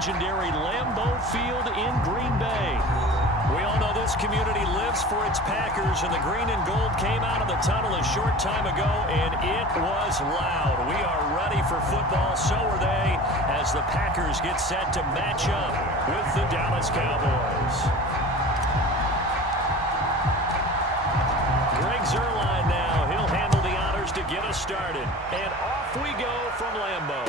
legendary Lambeau Field in Green Bay. We all know this community lives for its Packers, and the green and gold came out of the tunnel a short time ago, and it was loud. We are ready for football, so are they, as the Packers get set to match up with the Dallas Cowboys. Greg Zuerlein now. He'll handle the honors to get us started. And off we go from Lambeau.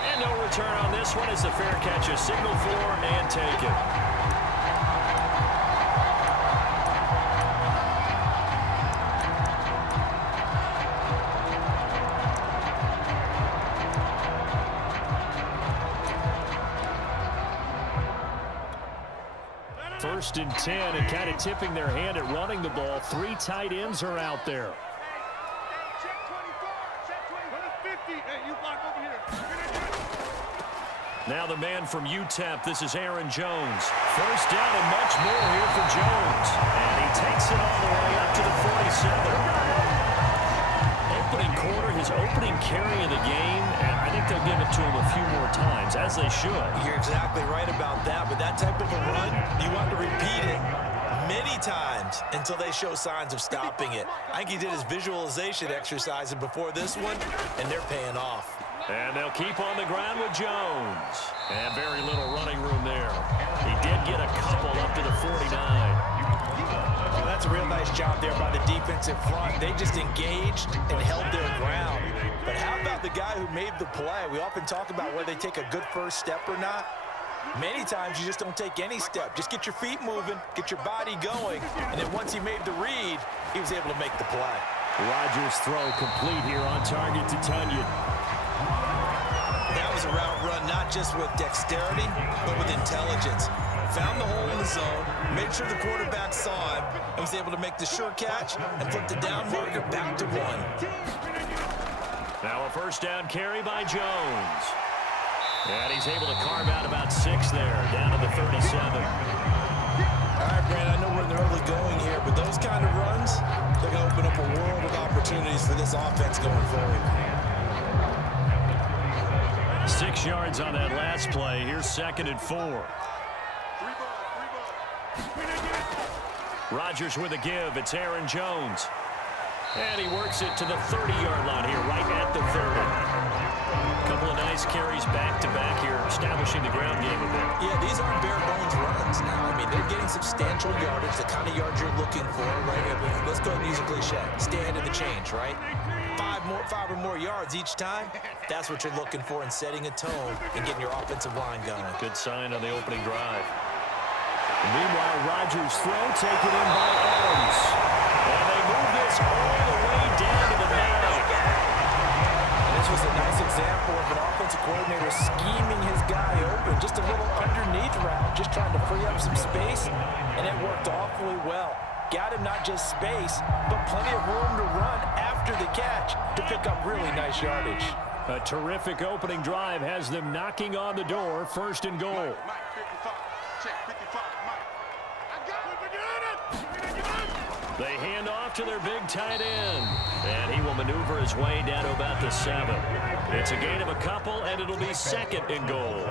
And no return on this one as the fair catch is signaled for and taken. First and 10, and kind of tipping their hand at running the ball. 3 tight ends are out there. Now the man from UTEP, this is Aaron Jones. First down and much more here for Jones. And he takes it all the way up to the 47. Opening quarter, his opening carry of the game, and I think they'll give it to him a few more times, as they should. You're exactly right about that. With that type of a run, you want to repeat it many times until they show signs of stopping it. I think he did his visualization exercise before this one, and they're paying off. And they'll keep on the ground with Jones. And very little running room there. He did get a couple up to the 49. Well, that's a real nice job there by the defensive front. They just engaged and held their ground. But how about the guy who made the play? We often talk about whether they take a good first step or not. Many times you just don't take any step. Just get your feet moving, get your body going, and then once he made the read, he was able to make the play. Rodgers' throw complete here on target to Tunyon. That was a route run not just with dexterity, but with intelligence. Found the hole in the zone, made sure the quarterback saw him, and was able to make the sure catch and put the down marker back to 1. Now a first down carry by Jones. And he's able to carve out about 6 there, down to the 37. All right, Brandon, I know we're in the early going here, but those kind of runs, they're going to open up a world of opportunities for this offense going forward. 6 yards on that last play. Here's 2nd and 4. Rodgers with a give. It's Aaron Jones. And he works it to the 30-yard line here, right at the 30. A couple of nice carries back-to-back here, establishing the ground game a bit. Yeah, these aren't bare-bones runs now. I mean, they're getting substantial yardage, the kind of yards you're looking for, right? I mean, let's go ahead and use a cliche. Stay ahead of the change, right? 5 or more yards each time, that's what you're looking for in setting a tone and getting your offensive line going. Good sign on the opening drive. Meanwhile, Rodgers' throw taken in by Adams. And they move this all the way down to the 9. And this was a nice example of an offensive coordinator scheming his guy open. Just a little underneath route, just trying to free up some space, and it worked awfully well. Got him not just space, but plenty of room to run after the catch to pick up really nice yardage. A terrific opening drive has them knocking on the door, 1st and goal. They hand off to their big tight end, and he will maneuver his way down to about the 7. It's a gain of a couple, and it'll be 2nd and goal.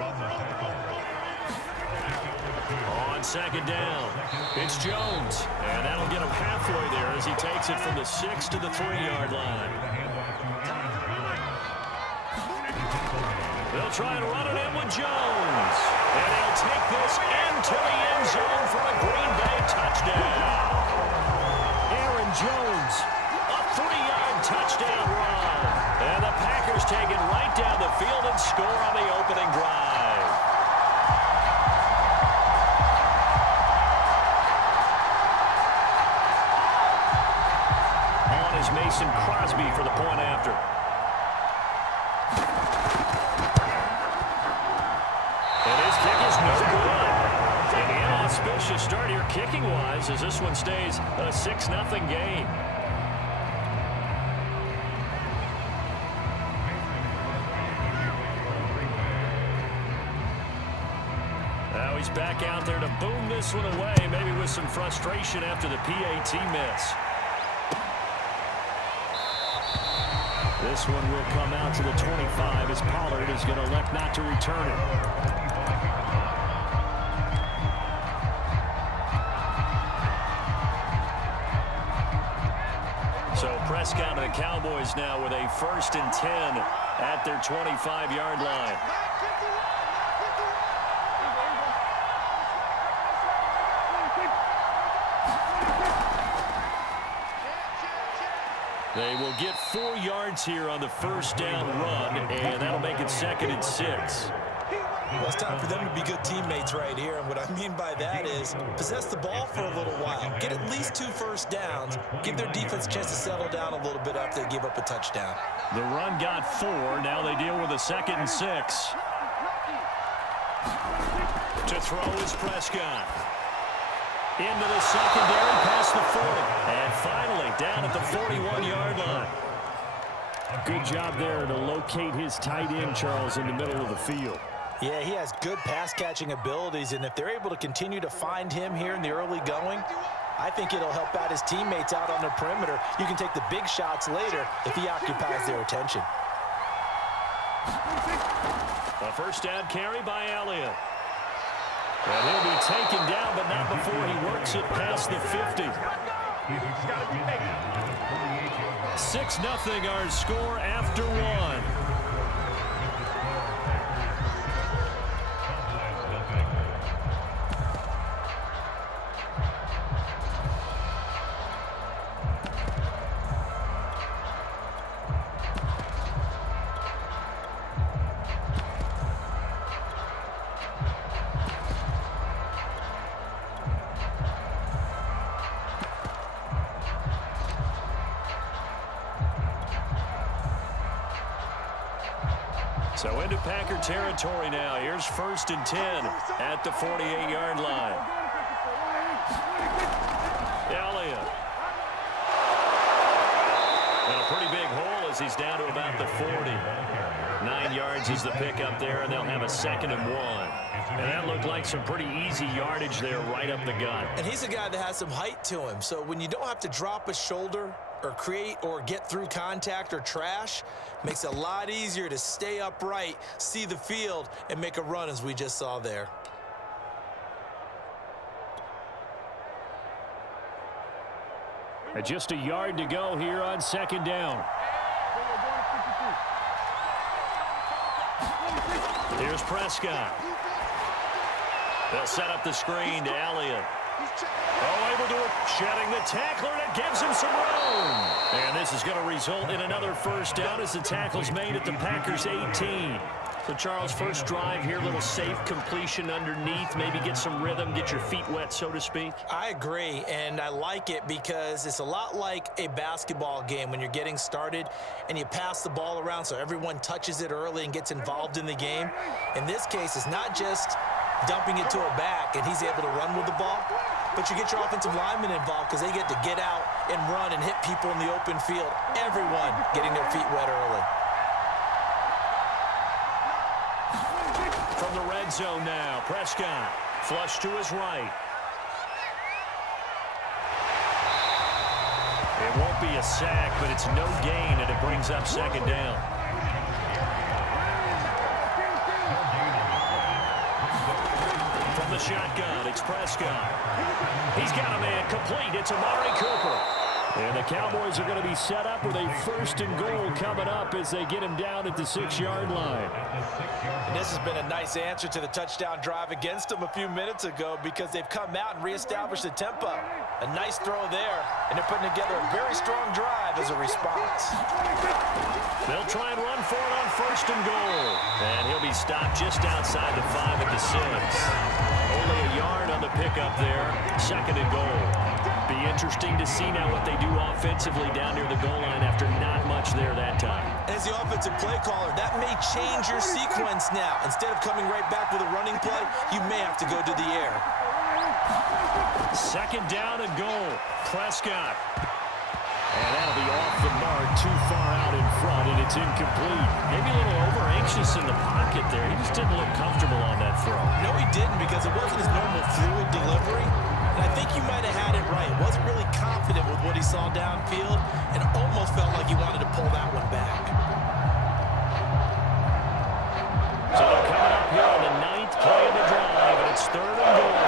On 2nd down, it's Jones, and that'll get him halfway there as he takes it from the 6 to the 3-yard line. They'll try and run it in with Jones, and they'll take this into the end zone for a Green Bay touchdown. Aaron Jones, a 3-yard touchdown run, and the Packers take it right down the field and score on the opening drive. Is Mason Crosby for the point after. And his kick is no good. An inauspicious start here kicking-wise as this one stays a 6-0 game. Now he's back out there to boom this one away, maybe with some frustration after the PAT miss. This one will come out to the 25 as Pollard is going to elect not to return it. Prescott and the Cowboys now with a 1st and 10 at their 25-yard line. They will get 4 yards here on the 1st down run, and that'll make it 2nd and 6. Well, it's time for them to be good teammates right here, and what I mean by that is possess the ball for a little while, get at least 2 first downs, give their defense a chance to settle down a little bit after they give up a touchdown. The run got 4. Now they deal with a 2nd and 6. To throw is Prescott. Into the secondary, past the 40. And finally, down at the 41-yard line. Good job there to locate his tight end, Charles, in the middle of the field. Yeah, he has good pass-catching abilities, and if they're able to continue to find him here in the early going, I think it'll help out his teammates out on the perimeter. You can take the big shots later if he occupies their attention. A 1st down carry by Elliott. And he'll be taken down, but not before he works it past the 50. 6-0 our score after 1. So into Packer territory now. Here's 1st and 10 at the 48-yard line. Elliott. And a pretty big hole as he's down to about the 40. 9 yards is the pickup there, and they'll have a 2nd and 1. And that looked like some pretty easy yardage there right up the gut. And he's a guy that has some height to him. So when you don't have to drop a shoulder or create or get through contact or trash, makes it a lot easier to stay upright, see the field, and make a run as we just saw there. And just a yard to go here on 2nd down. Here's Prescott. They'll set up the screen to Elliott. Oh, able to shedding the tackler, and it gives him some room. And this is going to result in another 1st down as the tackle's made at the Packers' 18. So, Charles, first drive here, little safe completion underneath, maybe get some rhythm, get your feet wet, so to speak. I agree, and I like it because it's a lot like a basketball game when you're getting started and you pass the ball around so everyone touches it early and gets involved in the game. In this case, it's not just dumping it to a back and he's able to run with the ball, but you get your offensive linemen involved because they get to get out and run and hit people in the open field. Everyone getting their feet wet early. From the red zone now, Prescott flush to his right. It won't be a sack, but it's no gain, and it brings up 2nd down. From the shotgun, it's Prescott. He's got a man complete. It's Amari Cooper. And the Cowboys are going to be set up with a 1st and goal coming up as they get him down at the 6-yard line. And this has been a nice answer to the touchdown drive against them a few minutes ago because they've come out and reestablished the tempo. A nice throw there, and they're putting together a very strong drive as a response. They'll try and run for it on 1st and goal. And he'll be stopped just outside the 5 at the 6. Only a yard on the pickup there. 2nd and goal. Be interesting to see now what they do offensively down near the goal line after not much there that time. As the offensive play caller, that may change your sequence now. Instead of coming right back with a running play, you may have to go to the air. 2nd down and goal. Prescott. And that'll be off the mark, too far out in front, and it's incomplete. Maybe a little over-anxious in the pocket there. He just didn't look comfortable on that throw. No, he didn't, because it wasn't his normal fluid delivery. And I think you might have had it right. Wasn't really confident with what he saw downfield and almost felt like he wanted to pull that one back. So they're coming up here on the 9th play of the drive, and it's 3rd and goal.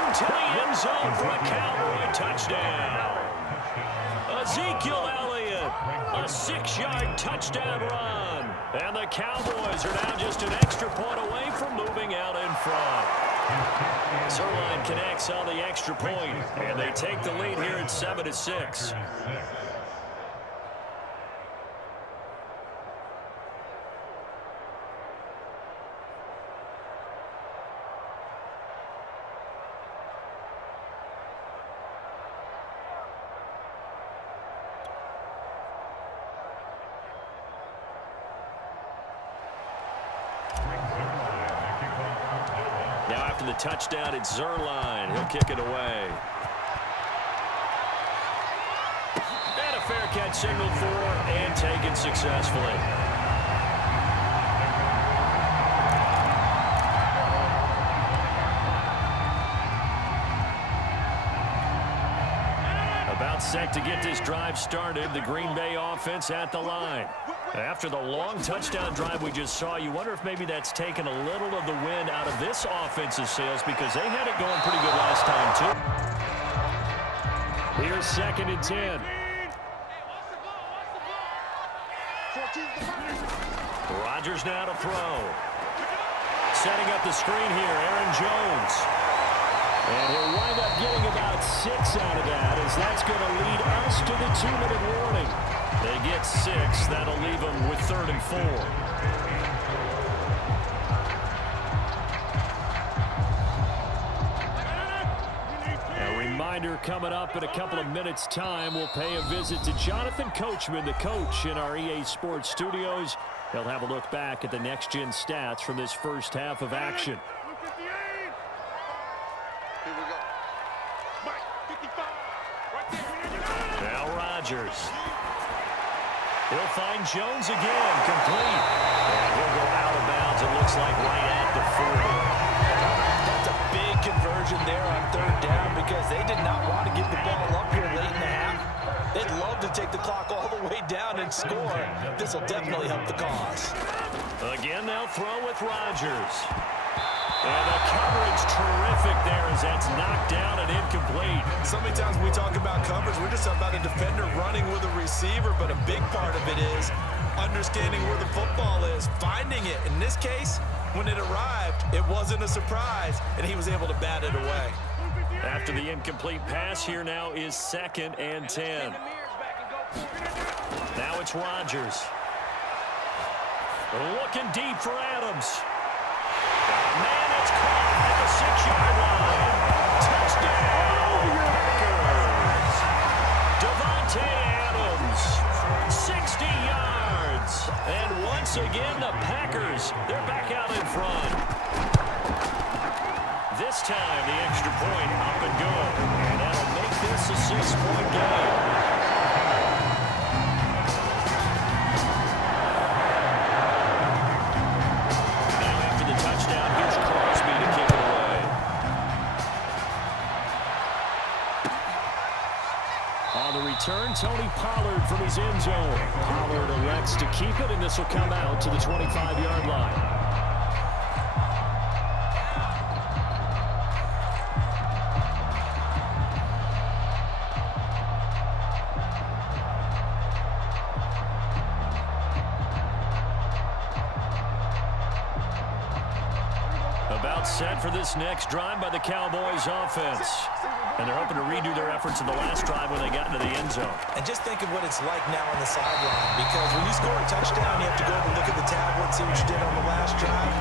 into the end zone for a Cowboy touchdown. Ezekiel Elliott, a 6-yard touchdown run. And the Cowboys are now just an extra point away from moving out in front. Zerline connects on the extra point, and they take the lead here at 7-6. Now after the touchdown, it's Zerline. He'll kick it away. And a fair catch signaled for and taken successfully. About set to get this drive started. The Green Bay offense at the line. After the long touchdown drive we just saw, you wonder if maybe that's taken a little of the wind out of this offensive sails because they had it going pretty good last time, too. Here's 2nd and 10. Rodgers now to throw. Setting up the screen here, Aaron Jones. And he'll wind up getting about 6 out of that, as that's going to lead us to the 2-minute warning. They get 6. That'll leave them with 3rd and 4. A reminder coming up in a couple of minutes' time. We'll pay a visit to Jonathan Coachman, the coach in our EA Sports studios. He'll have a look back at the next-gen stats from this first half of action. Now Rodgers. He'll find Jones again, complete. And he'll go out of bounds, it looks like, right at the 40. That's a big conversion there on 3rd down because they did not want to give the ball up here late in the half. They'd love to take the clock all the way down and score. This will definitely help the cause. Again, they'll throw with Rodgers. And the coverage terrific there as that's knocked down and incomplete. So many times when we talk about coverage, we're just about a defender running with a receiver, but a big part of it is understanding where the football is, finding it. In this case, when it arrived, it wasn't a surprise, and he was able to bat it away. After the incomplete pass, here now is 2nd and 10. Now it's Rodgers. Looking deep for Adams. Man, it's caught at the 6-yard line. Touchdown, Packers. Davante Adams, 60 yards. And once again, the Packers, they're back out in front. This time, the extra point up and good. And that'll make this a 6-point game. Return Tony Pollard from his end zone. Pollard elects to keep it, and this will come out to the 25-yard line. About set for this next drive by the Cowboys offense. And they're hoping to redo their efforts in the last drive when they got into the end zone. And just think of what it's like now on the sideline, because when you score a touchdown, you have to go over and look at the tablet, see what you did on the last drive.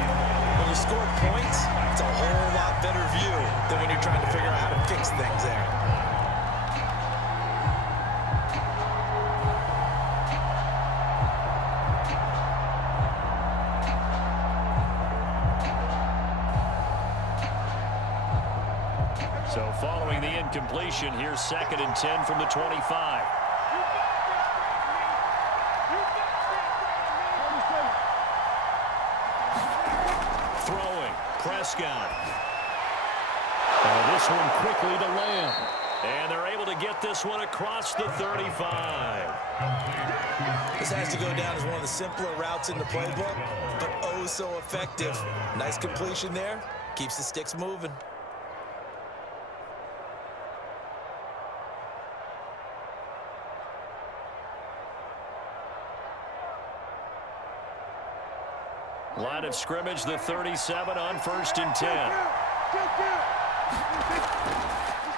When you score points, it's a whole lot better view than when you're trying to figure out how to fix things there. So following the incompletion, here's 2nd and 10 from the 25. Throwing, Prescott. And this one quickly to Lamb. And they're able to get this one across the 35. This has to go down as one of the simpler routes in the playbook, but oh so effective. Nice completion there. Keeps the sticks moving. Line of scrimmage, the 37 on 1st and 10.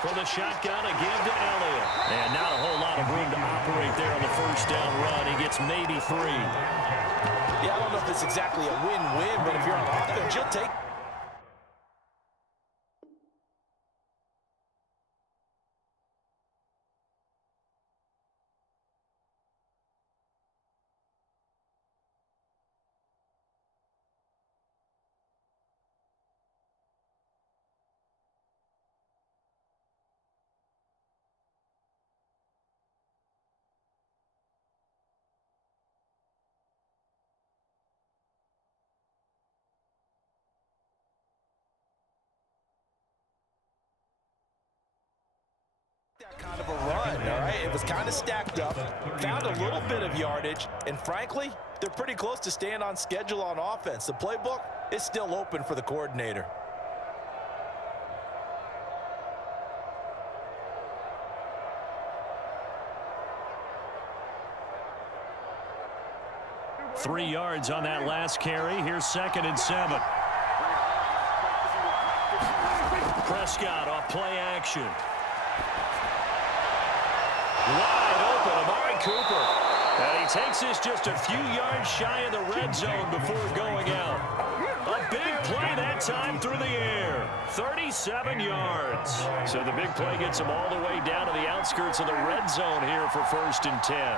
From the shotgun, a give to Elliott. And not a whole lot of room to operate there on the first down run. He gets maybe 3. Yeah, I don't know if it's exactly a win-win, but if you're on offense, you'll take. That kind of a run, all right? It was kind of stacked up, found a little bit of yardage, and frankly, they're pretty close to staying on schedule on offense. The playbook is still open for the coordinator. Three yards on that last carry. Here's 2nd and 7. Prescott off play action. Wide open, Amari Cooper. And he takes this just a few yards shy of the red zone before going out. A big play that time through the air. 37 yards. So the big play gets him all the way down to the outskirts of the red zone here for 1st and 10.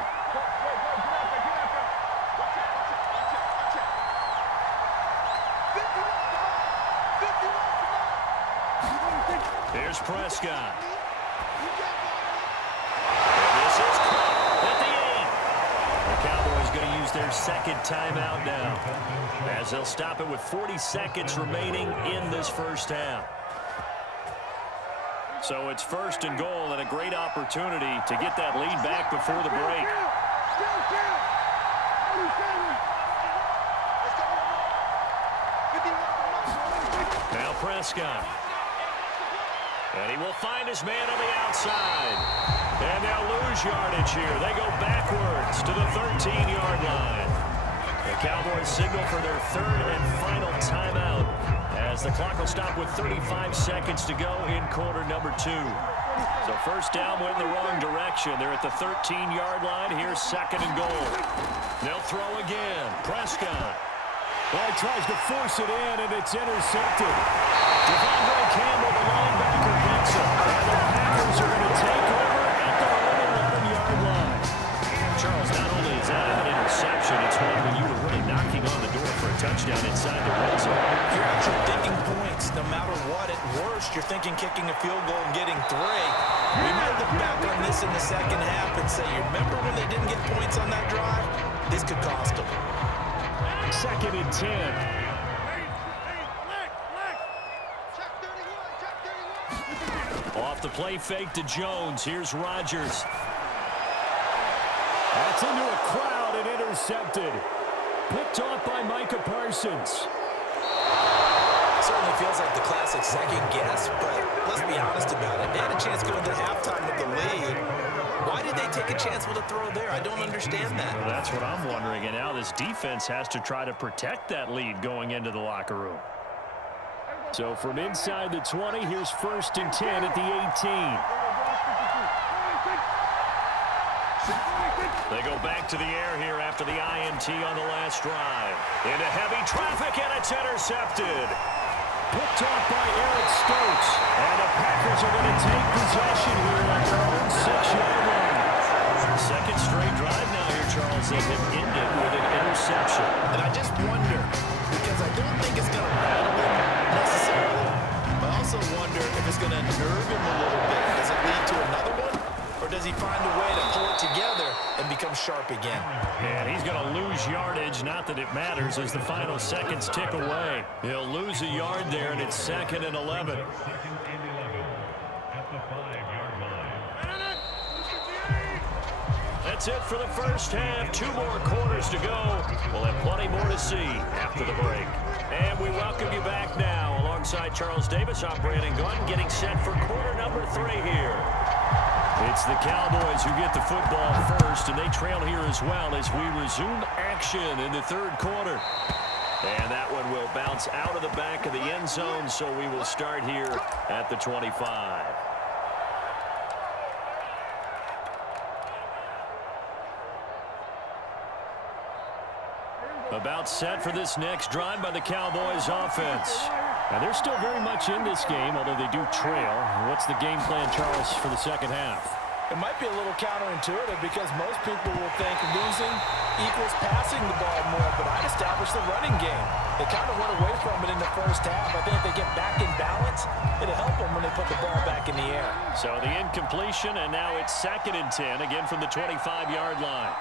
Here's Prescott. This is caught at the 8. The Cowboys going to use their 2nd timeout now, as they'll stop it with 40 seconds remaining in this first half. So it's 1st and goal and a great opportunity to get that lead back before the break. Now Prescott. And he will find his man on the outside. And they'll lose yardage here. They go backwards to the 13-yard line. The Cowboys signal for their 3rd and final timeout, as the clock will stop with 35 seconds to go in quarter number 2. So first down went in the wrong direction. They're at the 13-yard line. Here's 2nd and goal. They'll throw again. Prescott. Well, he tries to force it in, and it's intercepted. Devondre Campbell, the linebacker, gets it. And the Packers are going to take over at their own 11-yard line. Charles, not only is that an interception, it's one when you were really knocking on the door for a touchdown inside the red zone. You're actually thinking points. No matter what, at worst, you're thinking kicking a field goal and getting 3. We might look back on this in the second half and say, you remember when they didn't get points on that drive? This could cost them. 2nd and 10. Off the play fake to Jones. Here's Rodgers. That's into a crowd and intercepted. Picked off by Micah Parsons. Certainly feels like the classic second guess, but let's be honest about it. They had a chance going to halftime with the lead. Why did they take a chance with a throw there? I don't understand that. Well, that's what I'm wondering. And now this defense has to try to protect that lead going into the locker room. So from inside the 20, here's 1st and 10 at the 18. They go back to the air here after the INT on the last drive. Into heavy traffic, and it's intercepted. Picked off by Eric Stokes. And the Packers are going to take possession here at their own 6-yard line. Second straight drive now here, Charles, that have ended with an interception. And I just wonder, because I don't think it's going to rattle him necessarily, but I also wonder if it's going to nerve him a little bit. Does it lead to another one? Or does he find a way to pull it together and become sharp again? And he's going to lose yardage. Not that it matters as the final seconds tick away. He'll lose a yard there, and it's 2nd and 11. That's it for the first half. 2 more quarters to go. We'll have plenty more to see after the break. And we welcome you back now. Alongside Charles Davis, I'm Brandon Gunn, getting set for quarter number 3 here. It's the Cowboys who get the football first, and they trail here as well as we resume action in the 3rd quarter. And that one will bounce out of the back of the end zone, so we will start here at the 25. About set for this next drive by the Cowboys offense. And they're still very much in this game, although they do trail. What's the game plan, Charles, for the second half? It might be a little counterintuitive because most people will think losing equals passing the ball more, but I'd establish the running game. They kind of went away from it in the first half. I think if they get back in balance, it'll help them when they put the ball back in the air. So the incompletion, and now it's 2nd and 10, again from the 25-yard line.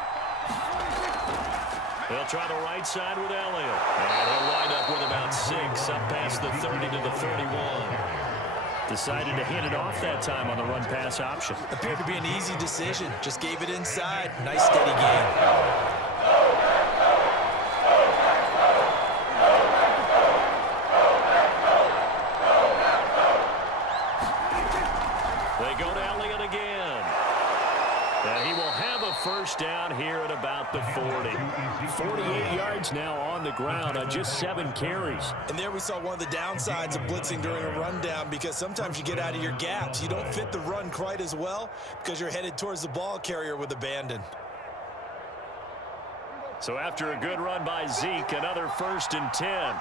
He'll try the right side with Elliott. And he'll wind up with about 6 up past the 30 to the 31. Decided to hand it off that time on the run-pass option. Appeared to be an easy decision. Just gave it inside. Nice steady game. They go to Elliott again. And he will have a first down here at about the 40. 48 yards now on the ground on just 7 carries. And there we saw one of the downsides of blitzing during a rundown, because sometimes you get out of your gaps. You don't fit the run quite as well because you're headed towards the ball carrier with abandon. So after a good run by Zeke, another 1st and 10.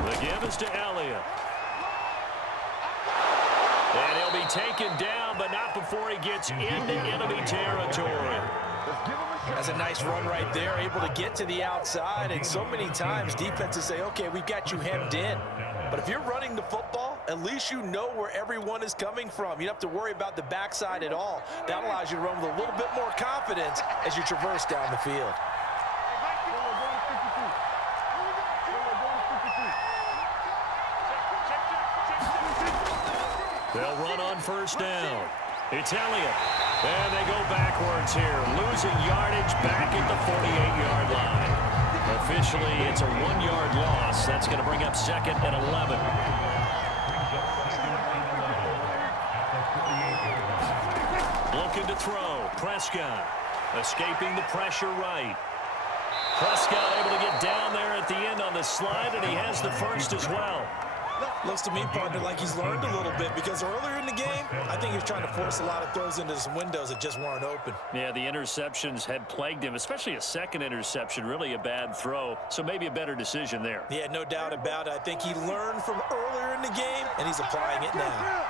The give is to Elliott. And he'll be taken down, but not before he gets into enemy territory. That's a nice run right there, able to get to the outside. And so many times defenses say, okay, we've got you hemmed in. But if you're running the football, at least you know where everyone is coming from. You don't have to worry about the backside at all. That allows you to run with a little bit more confidence as you traverse down the field. They'll run on 1st down. It's Elliott. And they go backwards here, losing yardage back at the 48-yard line. Officially, it's a 1-yard loss. That's going to bring up 2nd and 11. Looking to throw. Prescott escaping the pressure right. Prescott able to get down there at the end on the slide, and he has the first as well. Looks to me, partner, like he's learned a little bit, because earlier in the game, I think he was trying to force a lot of throws into some windows that just weren't open. Yeah, the interceptions had plagued him, especially a second interception, really a bad throw, so maybe a better decision there. Yeah, no doubt about it. I think he learned from earlier in the game, and he's applying it now.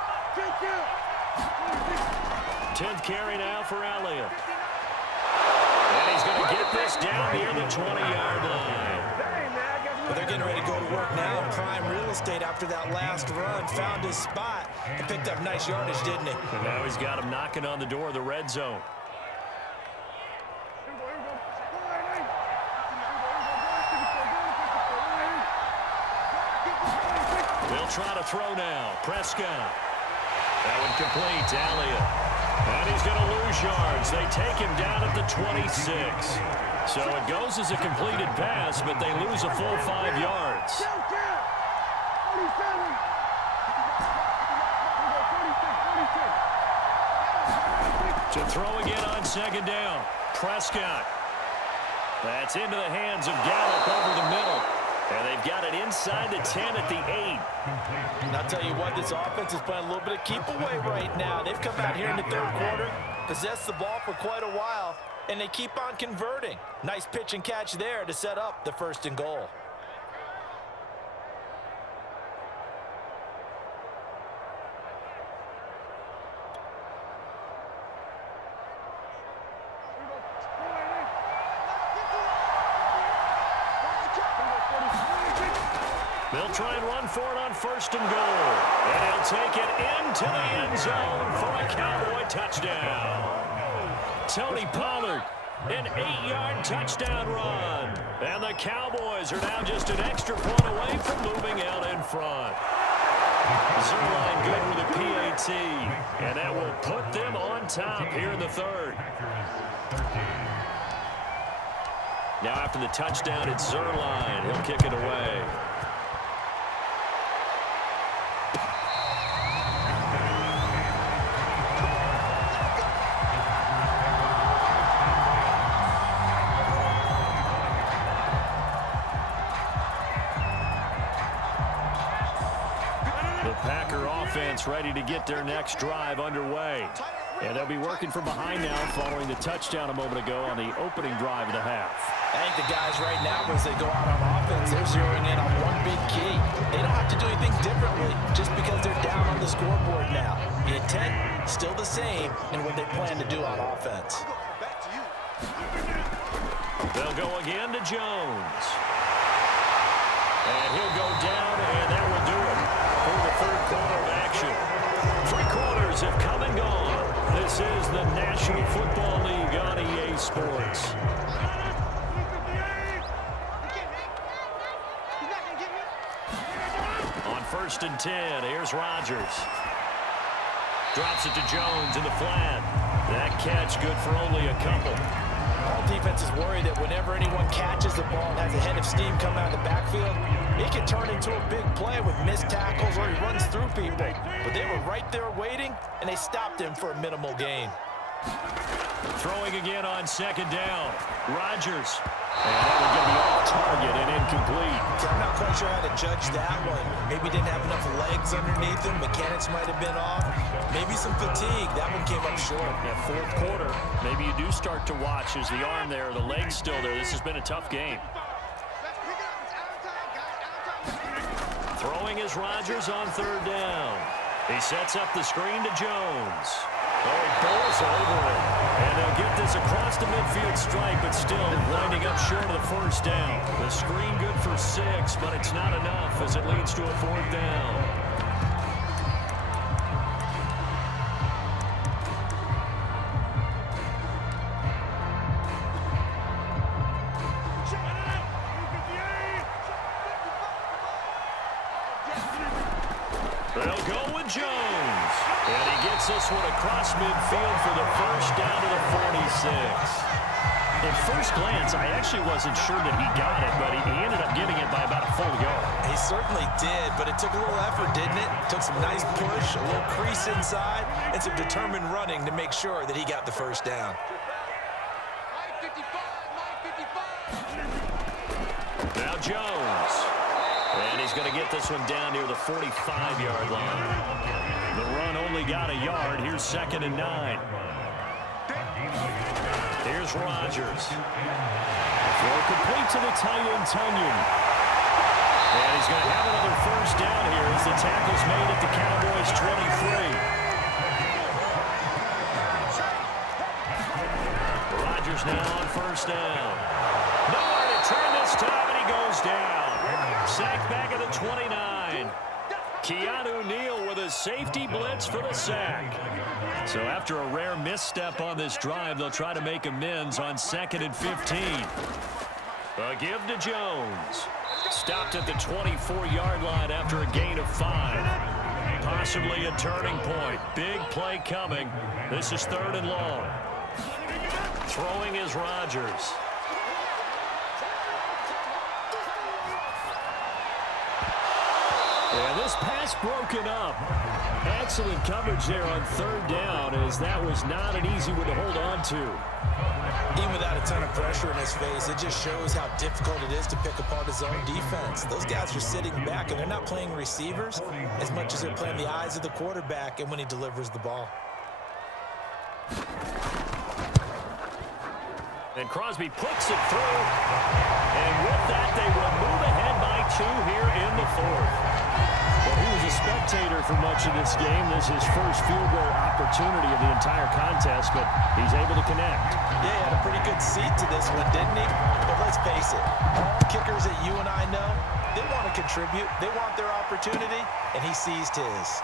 10th carry now for Elliott. And he's going to get this down near the 20-yard line. But they're getting ready to go to work now. Prime real estate after that last run. Found his spot and picked up nice yardage, didn't he? And now he's got him knocking on the door of the red zone. They'll try to throw now. Prescott. That one complete to Elliott. And he's going to lose yards. They take him down at the 26. So it goes as a completed pass, but they lose a full 5 yards. To throw again on 2nd down. Prescott. That's into the hands of Gallup over the middle. And they've got it inside the 10 at the 8. And I'll tell you what, this offense is playing a little bit of keep away right now. They've come out here in the 3rd quarter, possessed the ball for quite a while, and they keep on converting. Nice pitch and catch there to set up the 1st and goal. They'll try and run for it on 1st and goal. And he'll take it into the end zone for a Cowboy touchdown. Tony Pollard, an 8-yard touchdown run. And the Cowboys are now just an extra point away from moving out in front. Zerline good with a PAT. And that will put them on top here in the 3rd. Now after the touchdown, it's Zerline. He'll kick it away. The Packer offense ready to get their next drive underway. And they'll be working from behind now following the touchdown a moment ago on the opening drive of the half. I think the guys right now, as they go out on offense, they're zeroing in on one big key. They don't have to do anything differently just because they're down on the scoreboard now. The intent, still the same in what they plan to do on offense. They'll go again to Jones. And he'll go down, and that will do it for the third quarter of action. 3 quarters have come and gone. This is the National Football League on EA Sports. On 1st and 10, here's Rodgers. Drops it to Jones in the flat. That catch good for only a couple. All defenses worry that whenever anyone catches the ball and has a head of steam coming out of the backfield, it can turn into a big play with missed tackles or he runs through people. But they were right there waiting, and they stopped him for a minimal gain. Throwing again on 2nd down. Rodgers. And that will get the off-target and incomplete. I'm not quite sure how to judge that one. Maybe didn't have enough legs underneath him. Mechanics might have been off. Maybe some fatigue. That one came up short. Yeah, 4th quarter. Maybe you do start to watch as the arm there, the leg's still there. This has been a tough game. Throwing is Rodgers on 3rd down. He sets up the screen to Jones. Oh, he bowls over it. And they'll get this across the midfield stripe, but still winding up short of the 1st down. The screen good for 6, but it's not enough as it leads to a 4th down. They'll go with Jones. And he gets this one across midfield for the 1st down to the 46. At first glance, I actually wasn't sure that he got it, but he ended up getting it by about a full yard. He certainly did, but it took a little effort, didn't it? Took some nice push, a little crease inside, and some determined running to make sure that he got the 1st down. Now Jones. And he's going to get this one down near the 45-yard line. The run only got a yard. Here's 2nd and 9. Here's Rodgers. Throw complete to the tight end, Tunyon. And he's going to have another 1st down here as the tackle's made at the Cowboys' 23. Rodgers now on 1st down. Nowhere to turn this time, and he goes down. Sacked back at the 29. Keanu Neal with a safety blitz for the sack. So after a rare misstep on this drive, they'll try to make amends on 2nd and 15. A give to Jones. Stopped at the 24-yard line after a gain of 5. Possibly a turning point. Big play coming. This is 3rd and long. Throwing is Rodgers. And this pass broken up. Excellent coverage there on 3rd down, as that was not an easy one to hold on to. Even without a ton of pressure in his face, it just shows how difficult it is to pick apart his own defense. Those guys are sitting back, and they're not playing receivers as much as they're playing the eyes of the quarterback and when he delivers the ball. And Crosby puts it through. And with that, they will move ahead by 2 here in the 4th. Well, he was a spectator for much of this game. This is his first field goal opportunity of the entire contest, but he's able to connect. Yeah, he had a pretty good seat to this one, didn't he? But let's face it, all kickers that you and I know, they want to contribute. They want their opportunity, and he seized his.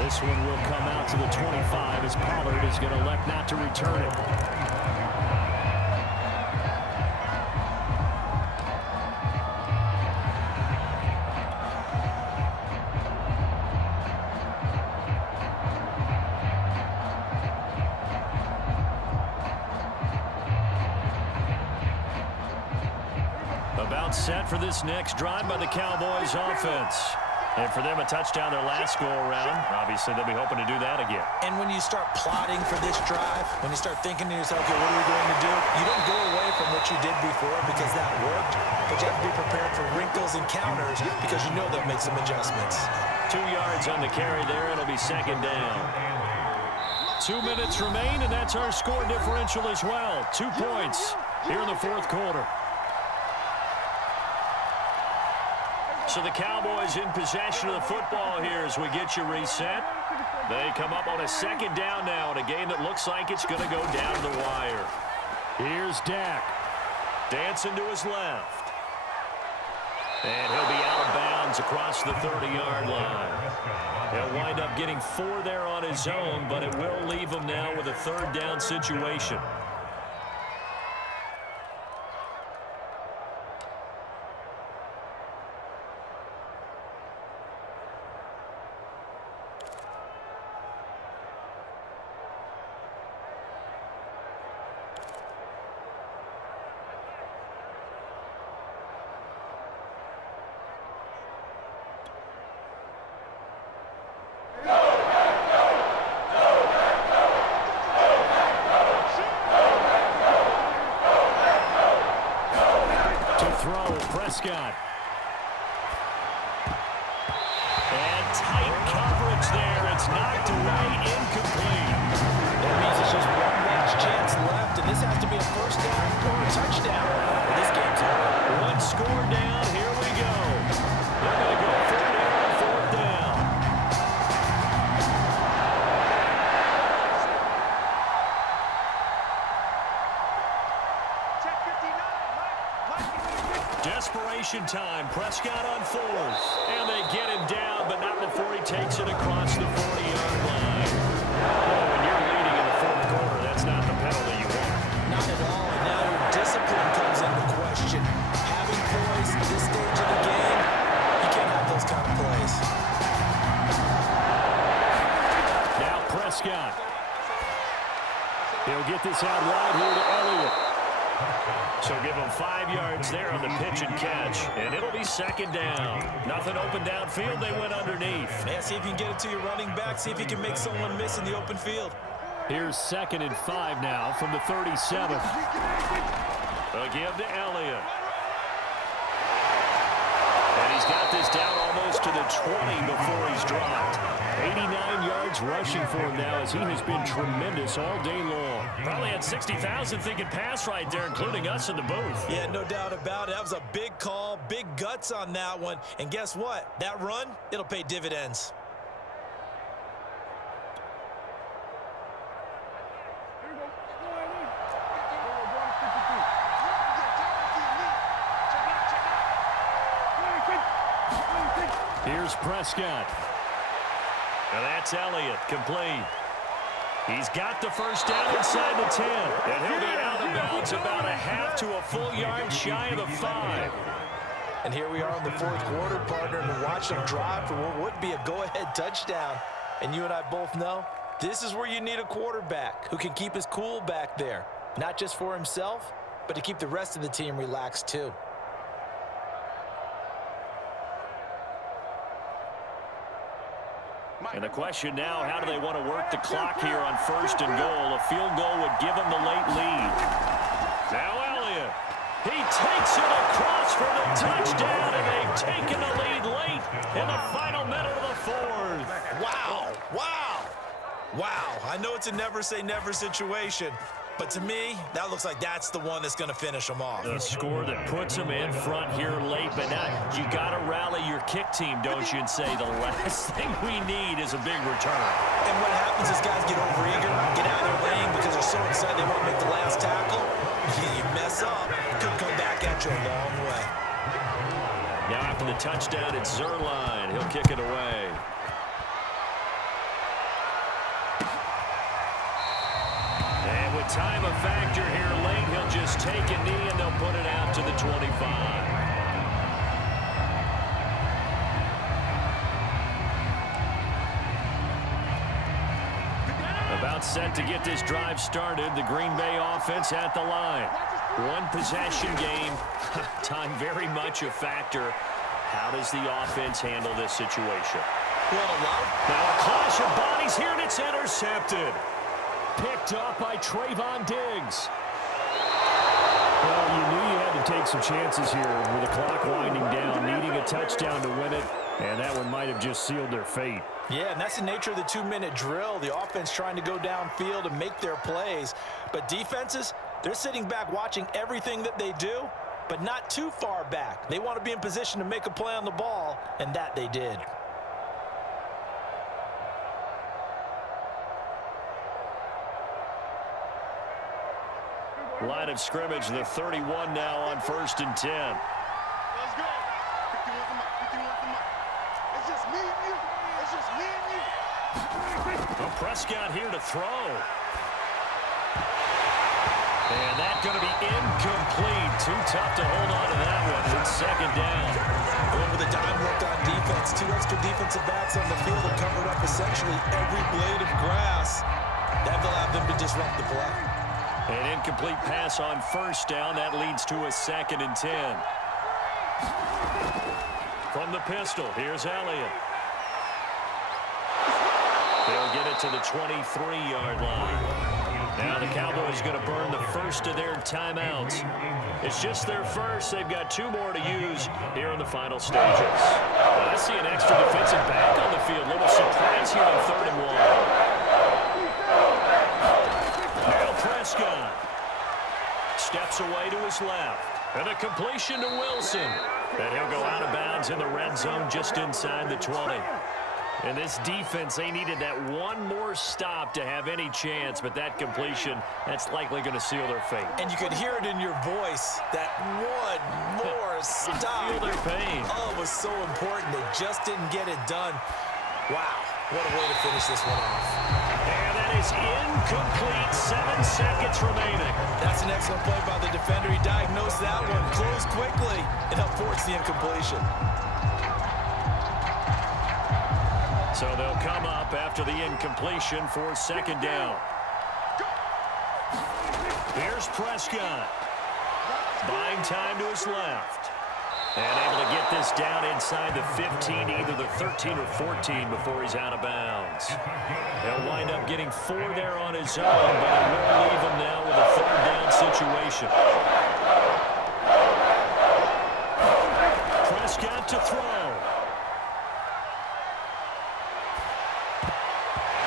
This one will come out to the 25 as Pollard is going to elect not to return it. about set for this next drive by the Cowboys offense. And for them, a touchdown their last go-around. Obviously, they'll be hoping to do that again. And when you start plotting for this drive, when you start thinking to yourself, okay, what are we going to do? You don't go away from what you did before because that worked, but you have to be prepared for wrinkles and counters because you know they'll make some adjustments. 2 yards on the carry there. It'll be second down. 2 minutes remain, and that's our score differential as well. 2 points here in the fourth quarter. So the Cowboys in possession of the football here as we get you reset. They come up on a second down now in a game that looks like it's going to go down to the wire. Here's Dak. Dancing to his left. And he'll be out of bounds across the 30-yard line. He'll wind up getting 4 there on his own, but it will leave him now with a third down situation. Prescott. And tight coverage there. It's knocked away, incomplete. That means it's just one last chance left, and this has to be a first down or a touchdown. This game's over. One score down. Here we go. They're going to go third down, fourth down. Desperation time. Prescott on fourth. And they get him down, but not before he takes it across the 40-yard line. Oh, when you're leading in the fourth quarter, that's not the penalty you want. Not at all. And now your discipline comes into question. Having poise at this stage of the game, you can't have those kind of plays. Now Prescott. He'll get this out wide here to Elliott. So give him 5 yards there on the pitch and catch, and it'll be second down. Nothing open downfield. They went underneath. Yeah, see if you can get it to your running back. See if you can make someone miss in the open field. Here's 2nd and 5 now from the 37. They'll give to Elliott. And he's got this down almost to the 20 before he's dropped. 89 yards rushing for him now as he has been tremendous all day long. Probably had 60,000 thinking pass right there, including us in the booth. Yeah, no doubt about it. That was a big call, big guts on that one. And guess what? That run, it'll pay dividends. Here's Prescott. Now that's Elliott, complete. He's got the first down inside the 10. And he'll be out of bounds about a half to a full yard shy of the 5. And here we are in the fourth quarter, partner, and we're watching them drive for what would be a go-ahead touchdown. And you and I both know this is where you need a quarterback who can keep his cool back there. Not just for himself, but to keep the rest of the team relaxed too. And the question now, how do they want to work the clock here on first and goal? A field goal would give them the late lead. Now Elliott. He takes it across for the touchdown, and they've taken the lead late in the final minute of the fourth. Wow, wow, wow. I know it's a never-say-never situation, but to me, that looks like that's the one that's going to finish them off. The score that puts them in front here late, but now you got to rally your kick team, don't you, and say the last thing we need is a big return. And what happens is guys get overeager, get out of their lane because they're so excited they want to make the last tackle. You mess up, could come back at you a long way. Now after the touchdown, it's Zerline. He'll kick it away. And with time a factor here late, he'll just take a knee and they'll put it out to the 25. About set to get this drive started. The Green Bay offense at the line. One possession game. Time very much a factor. How does the offense handle this situation? Well, now a clash of bodies here, and it's intercepted. Picked up by Trayvon Diggs. Well, you knew you had to take some chances here with the clock winding down, needing a touchdown to win it, and that one might have just sealed their fate. Yeah, and that's the nature of the 2-minute drill. The offense trying to go downfield and make their plays. But defenses, they're sitting back watching everything that they do, but not too far back. They want to be in position to make a play on the ball, and that they did. Line of scrimmage, the 31 now on 1st and 10. Let's go. 51 to Mike. 51 to Mike. It's just me and you. It's just me and you. Well, Prescott here to throw. And that's going to be incomplete. Too tough to hold on to that one. It's 2nd down. With a dime work on defense, 2 extra defensive backs on the field and covered up essentially every blade of grass. That allowed them to disrupt the play. An incomplete pass on 1st down. That leads to a 2nd and 10. From the pistol, here's Elliott. They'll get it to the 23-yard line. Now the Cowboys going to burn the first of their timeouts. It's just their first. They've got 2 more to use here in the final stages. I see an extra defensive back on the field. Little surprise here on 3rd and 1. Prescott steps away to his left. And a completion to Wilson. And he'll go out of bounds in the red zone just inside the 20. And this defense, they needed that one more stop to have any chance, but that completion, that's likely going to seal their fate. And you could hear it in your voice, that one more stop. Feel their pain. Oh, it was so important. They just didn't get it done. Wow, what a way to finish this one off. And that is incomplete. 7 seconds remaining. That's an excellent play by the defender. He diagnosed that one, closed quickly, and helped force the incompletion. So they'll come up after the incompletion for 2nd down. Here's Prescott. Buying time to his left. And able to get this down inside the 15, either the 13 or 14 before he's out of bounds. He'll wind up getting 4 there on his own, but it will leave him now with a 3rd down situation. Prescott to throw.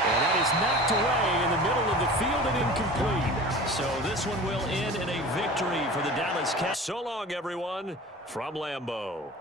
And that is knocked away in the middle of the field and incomplete. So this one will end in a victory for the Dallas Cowboys. So long, everyone, from Lambeau.